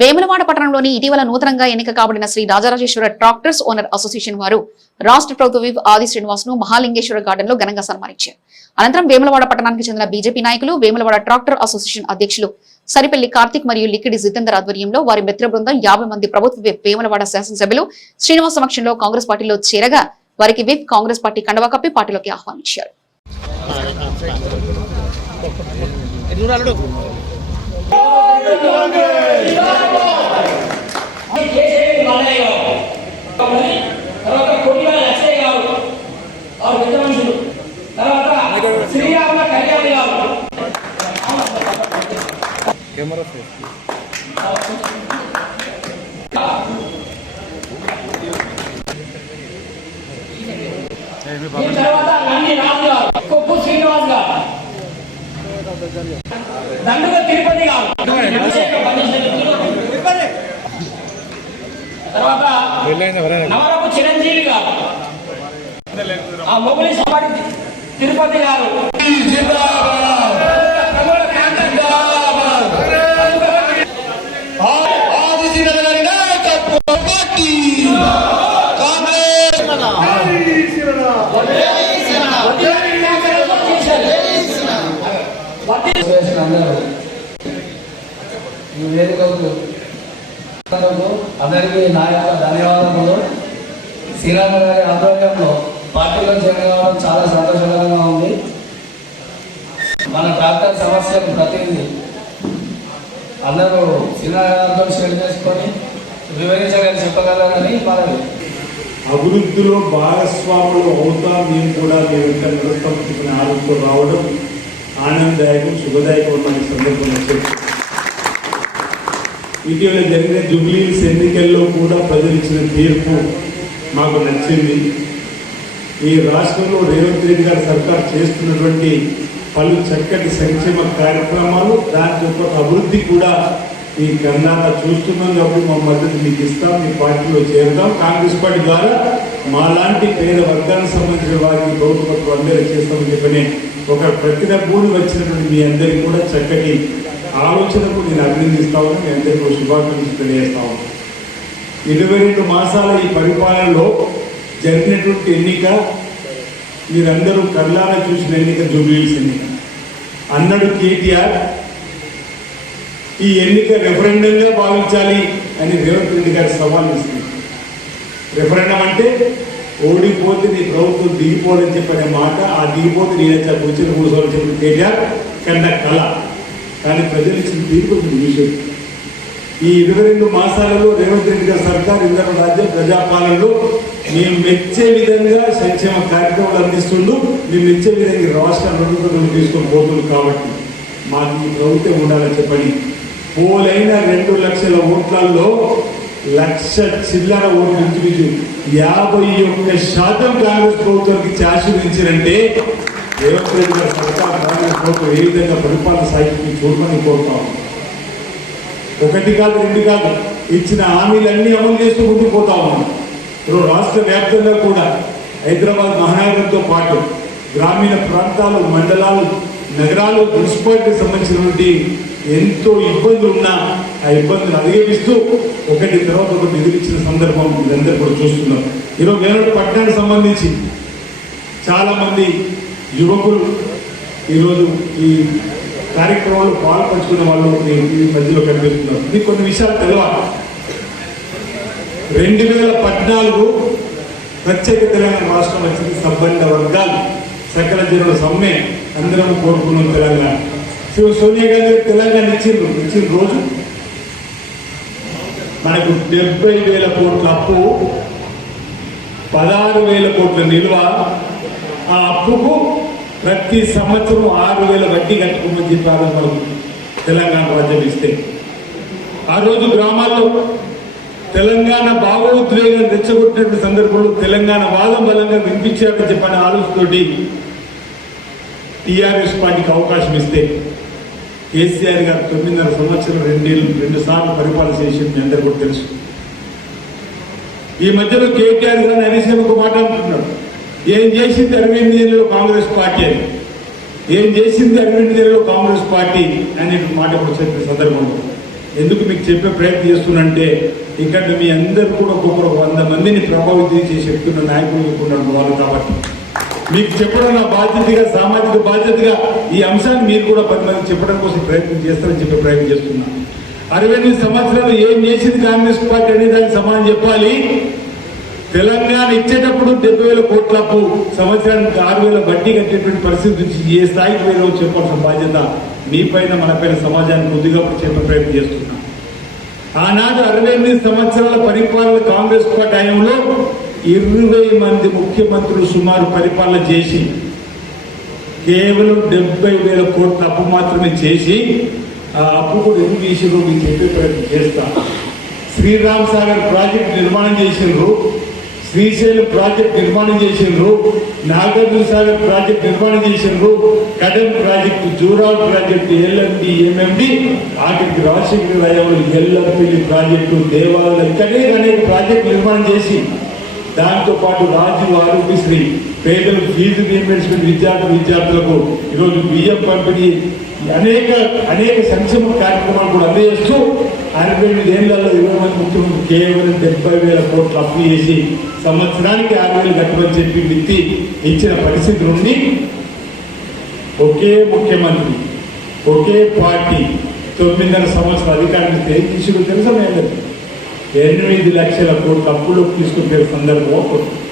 వేములవాడ పట్టణంలోని ఇటీవల నూతనంగా ఎన్నిక కాబడిన Shri Rajarajeshwara tractors owner association వారు రాష్ట్ర ప్రభుత్వ విప్ ఆది శ్రీనివాస్ను మహాలింగేశ్వర గార్డెన్లో ఘనంగా సన్మానించారు. అనంతరం వేములవాడ పట్టణానికి చెందిన బీజేపీ నాయకులు వేములవాడ ట్రాక్టర్ అసోసియేషన్ అధ్యక్షులు సరిపల్లి కార్తిక్ మరియు లిక్కిడి జితేందర్ ఆధ్వర్యంలో వారి మిత్ర బృందం యాభై మంది ప్రభుత్వ విప్ వేములవాడ శాసనసభ్యులు శ్రీనివాస్ సమక్షంలో కాంగ్రెస్ పార్టీలో చేరగా వారికి విప్ కాంగ్రెస్ పార్టీ కండవా కప్పి పార్టీలోకి ఆహ్వానించారు. తర్వాత కొట్టిన లక్ష్మయ్య తర్వాత నంది రాజు గారు కొప్పు శ్రీనివాస్ గారు. దండుగ తిరుపతి గారు తర్వాత నవరపు చిరంజీవి గారు. ఆ మొగులి తిరుపతి గారు. ప్రముఖ అందరూ ఈ వేదికకు అందరికీ నా యొక్క ధన్యవాదములు. శ్రీరామ గారి ఆధ్వర్యంలో పార్టీలో చేరడం చాలా సంతోషకరంగా ఉంది. మన డాక్టర్ సమస్యకు ప్రతినిధి అందరూ శ్రీరామతో షేర్ చేసుకొని వివరించగలి చెప్పగలరని మనవి. అభివృద్ధిలో భాగస్వాములు అవుతా మేము కూడా మేము ఇక్కడ నిరుపక్షికుని ఆలోచనతో రావడం ఆనందదాయకం శుభదాయకమైన సందర్భం చెప్పు ఇటీవల జరిగిన జూబ్లీస్ ఎన్నికల్లో కూడా ప్రజలు ఇచ్చిన తీర్పు మాకు నచ్చింది. ఈ రాష్ట్రంలో రేవంత్ రెడ్డి గారి సర్కార్ చేస్తున్నటువంటి పలు చక్కటి సంక్షేమ కార్యక్రమాలు దాని యొక్క అభివృద్ధి కూడా ఈ కర్ణాట చూస్తున్నాం కాబట్టి మా మద్దతు మీకు ఇస్తాం మీ పార్టీలో చేరుదాం. కాంగ్రెస్ పార్టీ ద్వారా మాలాంటి పేద వర్గానికి సంబంధించిన వారికి ప్రభుత్వం అందరూ చేస్తామని చెప్పని ఒక ప్రతినబూడి వచ్చినటువంటి మీ అందరికీ కూడా చక్కటి ఆలోచనకు నేను అభినందిస్తా ఉన్నాను. మీ అందరికీ శుభాకాంక్షలు తెలియజేస్తా ఉన్నాను. ఇరవై రెండు మాసాల ఈ పరిపాలనలో జరిగినటువంటి ఎన్నిక మీరందరూ కళ్ళారా చూసిన ఎన్నిక జూబ్లీస్ ఎన్నిక. అన్నడు కేటీఆర్ ఈ ఎన్నిక రెఫరెండంగా భావించాలి అని రేవంత్ రెడ్డి గారి సవాల్ ఇస్తుంది రెఫరెండం అంటే ఓడిపోతే నీ ప్రభుత్వం దిగిపోదని చెప్పిన మాట ఆ దిగిపోతే నేనైతే వచ్చిన మూడు సార్లు చెప్పిన కేటీఆర్ కన్న కళ. కానీ ప్రజలు ఇచ్చిన తీర్పు విషయం. ఈ ఇరవై రెండు మాసాలలో రేవంత్ రెడ్డి గారి సర్కార్ ఇంధన రాజ్యం ప్రజాపాలనలో మేము మెచ్చే విధంగా సంక్షేమ కార్యక్రమాలు అందిస్తుండు మేము మెచ్చే విధంగా రాష్ట్ర ప్రభుత్వం తీసుకొని పోతుంది కాబట్టి మాకు ఈ ప్రభుత్వం ఉండాలని చెప్పండి పోలైన రెండు లక్షల ఓట్లలో లక్ష చిల్లర ఓట్లు ఇంచుమించు యాభై ఒక్క శాతం కాంగ్రెస్ ప్రభుత్వానికి ఆశీర్వించారంటే రేవంత్ రెడ్డి గారి సర్కార్ కాంగ్రెస్ ప్రభుత్వం ఏ విధంగా పరిపాలన సాహిత్యం చూడమని కోరుతాం. ఒకటి కాదు రెండు కాదు. ఇచ్చిన హామీలన్నీ అమలు చేస్తూ ముందుకు పోతా ఉన్నాం. ఇప్పుడు రాష్ట్ర వ్యాప్తంగా కూడా హైదరాబాద్ మహానగరంతో పాటు గ్రామీణ ప్రాంతాలు మండలాలు నగరాలు మున్సిపాలిటీకి సంబంధించినటువంటి ఎంతో ఇబ్బందులు ఉన్నా ఆ ఇబ్బందులు అధిగమిస్తూ ఒకటి తర్వాత ఒకటి ఎదిరించిన సందర్భం మీరందరూ కూడా చూస్తున్నాం. ఈరోజు వేరే పట్టణానికి సంబంధించి చాలామంది యువకులు ఈరోజు ఈ కార్యక్రమంలో పాల్పంచుకున్న వాళ్ళు ఈ ఈ మధ్యలో కనిపిస్తున్నారు. ఇది కొన్ని విషయాలు తెలవాలి. రెండు వేల పద్నాలుగు ప్రత్యేక తెలంగాణ రాష్ట్రం వచ్చింది సంబంధ వర్గాలు సకల జనుల సమ్మె అందరం కోరుకున్నాం తెలంగాణ. సో సోనియా గాంధీ తెలంగాణ ఇచ్చిండ్రు ఇచ్చిన రోజు. మనకు డెబ్బై వేల కోట్ల అప్పు పదహారు వేల కోట్ల నిల్వ. ఆ అప్పుకు ప్రతి సంవత్సరం ఆరు వేల వడ్డీ కట్టుకోమని చెప్పారు మనం తెలంగాణ రాజ్యం ఇస్తే. ఆ రోజు గ్రామాల్లో తెలంగాణ భావోద్వేగం రెచ్చగొట్టినటువంటి సందర్భంలో తెలంగాణ వాదం బలంగా వినిపించారని చెప్పని ఆలోచనతోటి టీఆర్ఎస్ పార్టీకి అవకాశం ఇస్తే కేసీఆర్ గారు తొమ్మిదిన్నర సంవత్సరం రెండేళ్ళు రెండు సార్లు పరిపాలన చేసి మీ అందరు కూడా తెలుసు. ఈ మధ్యలో కేటీఆర్ గారు అనేసి ఒక మాట అంటున్నాడు ఏం చేసింది అరవింద్ ఏళ్ళలో కాంగ్రెస్ పార్టీ అని? ఏం చేసింది అరవింద్ ఏళ్ళలో కాంగ్రెస్ పార్టీ అనే మాట కూడా చెప్పిన సందర్భంలో ఎందుకు మీకు చెప్పే ప్రయత్నం చేస్తున్నంటే ఇక్కడ మీ అందరు కూడా ఒక్కొక్కరు వంద మందిని ప్రభావితం చేసే శక్తున్న నాయకులు ఉన్నారు వాళ్ళు కాబట్టి. మీకు చెప్పడం నా బాధ్యతగా సామాజిక బాధ్యతగా ఈ అంశాన్ని మీరు కూడా పది మంది చెప్పడం కోసం ప్రయత్నం చేస్తారని చెప్పే ప్రయత్నం చేస్తున్నాను. అరవై ఎనిమిది సంవత్సరాలు ఏం చేసింది కాంగ్రెస్ పార్టీ అనే దానికి సమానం చెప్పాలి. తెలంగాణ ఇచ్చేటప్పుడు డెబ్బై వేల కోట్ల అప్పు సంవత్సరానికి ఆరు వేల వడ్డీ కట్టేటువంటి పరిస్థితి నుంచి ఏ స్థాయికి వేలో చెప్పాల్సిన బాధ్యత మీ పైన మన పైన సమాజానికి కొద్దిగా చెప్పే ప్రయత్నం చేస్తున్నాం ఆనాడు అరవై ఎనిమిది సంవత్సరాల పరిపాలన కాంగ్రెస్ పార్టీ టైంలో ఇరవై మంది ముఖ్యమంత్రులు సుమారు పరిపాలన చేసి కేవలం డెబ్బై వేల కోట్ల అప్పు మాత్రమే చేసి ఆ అప్పు కూడా ఎందుకు చేసిర్రు మీకు చెప్పే ప్రయత్నం చేస్తా. శ్రీరామ్ సాగర్ ప్రాజెక్ట్ నిర్మాణం చేసిండ్రు శ్రీశైలం ప్రాజెక్ట్ నిర్మాణం చేసిండ్రు నాగార్జున సాగర్ ప్రాజెక్ట్ నిర్మాణం చేసిండ్రు Kadem project Jurala project LMD MMD ఆఖరికి రాజశేఖర రాయవులు ఎల్ఎంపీ ప్రాజెక్టు దేవాలయం ఇంకా అనేక అనేక ప్రాజెక్టు నిర్మాణం చేసి దాంతో పాటు రాజీవ్ ఆరోగ్యశ్రీ పేదలకు ఫీజు రీయింబర్స్మెంట్ విద్యార్థి విద్యార్థులకు ఈరోజు బియ్యం పంపిణీ అనేక అనేక సంక్షేమ కార్యక్రమాలు కూడా అందజేస్తూ అరవై ఎనిమిది ఏళ్ళలో ఇరవై మంది ముఖ్యమంత్రి కేవలం డెబ్బై వేల కోట్లు అప్పు చేసి సంవత్సరానికి ఆరు వేలు కట్టమని చెప్పి వ్యక్తి ఇచ్చిన పరిస్థితి నుండి ఒకే ముఖ్యమంత్రి ఒకే పార్టీ తొమ్మిదిన్నర సంవత్సరం అధికారాన్ని తెలిసి తెలుసా ఎనిమిది లక్షల కోట్ల అప్పులు తీసుకునే సందర్భం ఒకటి